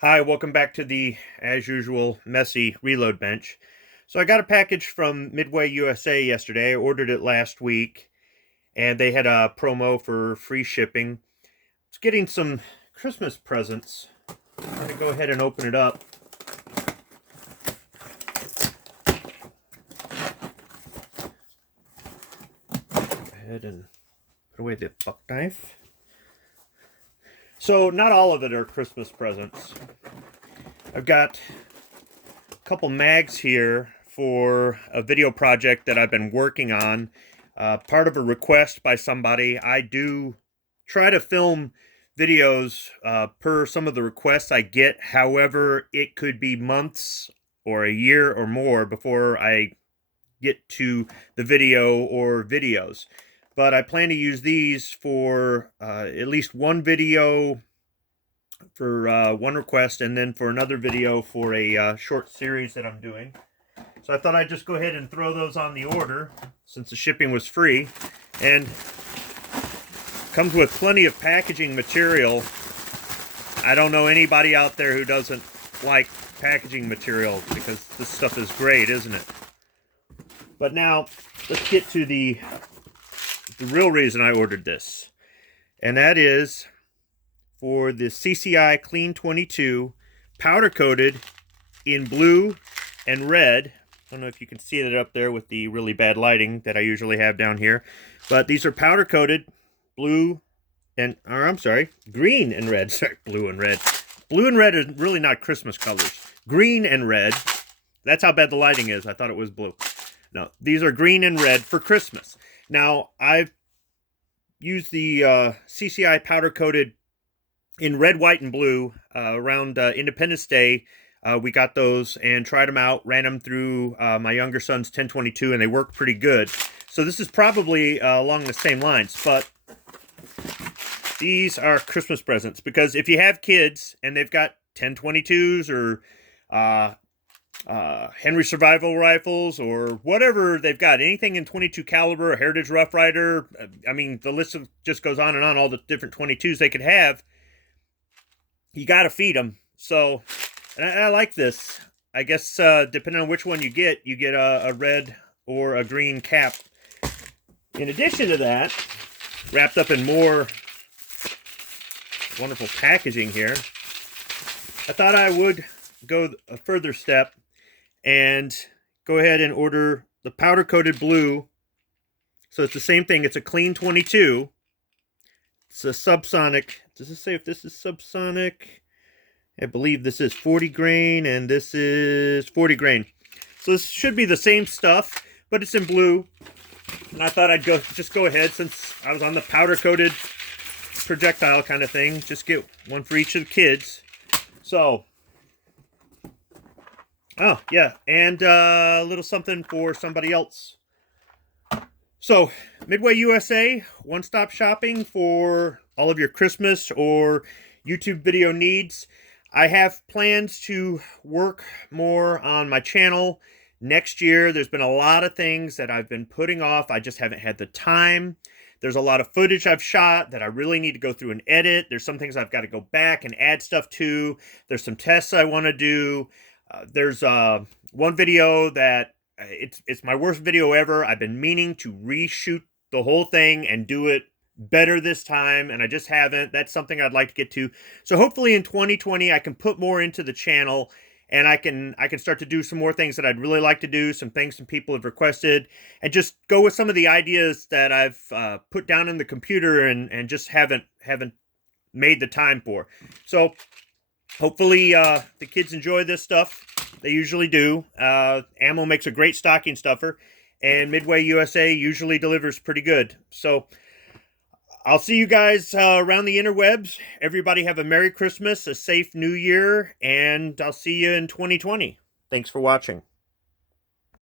Hi, welcome back to the, as usual, messy reload bench. So I got a package from Midway USA yesterday. I ordered it last week, and they had a promo for free shipping. It's getting some Christmas presents. I'm going to go ahead and open it up. Go ahead and put away the buck knife. So not all of it are Christmas presents. I've got a couple mags here for a video project that I've been working on. Part of a request by somebody. I do try to film videos per some of the requests I get. However, it could be months or a year or more before I get to the video or videos. But I plan to use these for at least one video for one request, and then for another video for a short series that I'm doing. So I thought I'd just go ahead and throw those on the order since the shipping was free, and comes with plenty of packaging material. I don't know anybody out there who doesn't like packaging material because this stuff is great, isn't it? But now let's get to the real reason I ordered this, and that is for the CCI Clean 22 powder coated in blue and red. I don't know if you can see it up there with the really bad lighting that I usually have down here, but these are powder coated blue and, or I'm sorry, green and red. Sorry, blue and red. Blue and red is really not Christmas colors. Green and red, that's how bad the lighting is. I thought it was blue. No, these are green and red for Christmas. Now, I've used the CCI powder coated in red, white, and blue around Independence Day. We got those and tried them out, ran them through my younger son's 1022, and they work pretty good. So this is probably along the same lines, but these are Christmas presents, because if you have kids and they've got 1022s or Henry Survival Rifles or whatever they've got, anything in 22 caliber, a Heritage Rough Rider, I mean, the list just goes on and on, all the different 22s they could have. You got to feed them. So, and I like this. I guess depending on which one you get a red or a green cap. In addition to that, wrapped up in more wonderful packaging here, I thought I would go a further step and go ahead and order the powder coated blue. So it's the same thing. It's a Clean 22. It's a subsonic. Does it say if this is subsonic? I believe this is 40 grain and this is 40 grain. So this should be the same stuff, but it's in blue. And I thought I'd just go ahead, since I was on the powder coated projectile kind of thing, just get one for each of the kids. So, oh yeah, and a little something for somebody else. So, Midway USA, one-stop shopping for all of your Christmas or YouTube video needs. I have plans to work more on my channel next year. There's been a lot of things that I've been putting off. I just haven't had the time. There's a lot of footage I've shot that I really need to go through and edit. There's some things I've got to go back and add stuff to. There's some tests I want to do. There's one video that it's my worst video ever. I've been meaning to reshoot the whole thing and do it better this time, and I just haven't. That's something I'd like to get to. So hopefully in 2020 I can put more into the channel, and I can start to do some more things that I'd really like to do, some things some people have requested, and just go with some of the ideas that I've put down in the computer and just haven't made the time for. So hopefully the kids enjoy this stuff. They usually do. Ammo makes a great stocking stuffer, and Midway USA usually delivers pretty good. So I'll see you guys around the interwebs. Everybody have a Merry Christmas, a safe New Year, and I'll see you in 2020. Thanks for watching.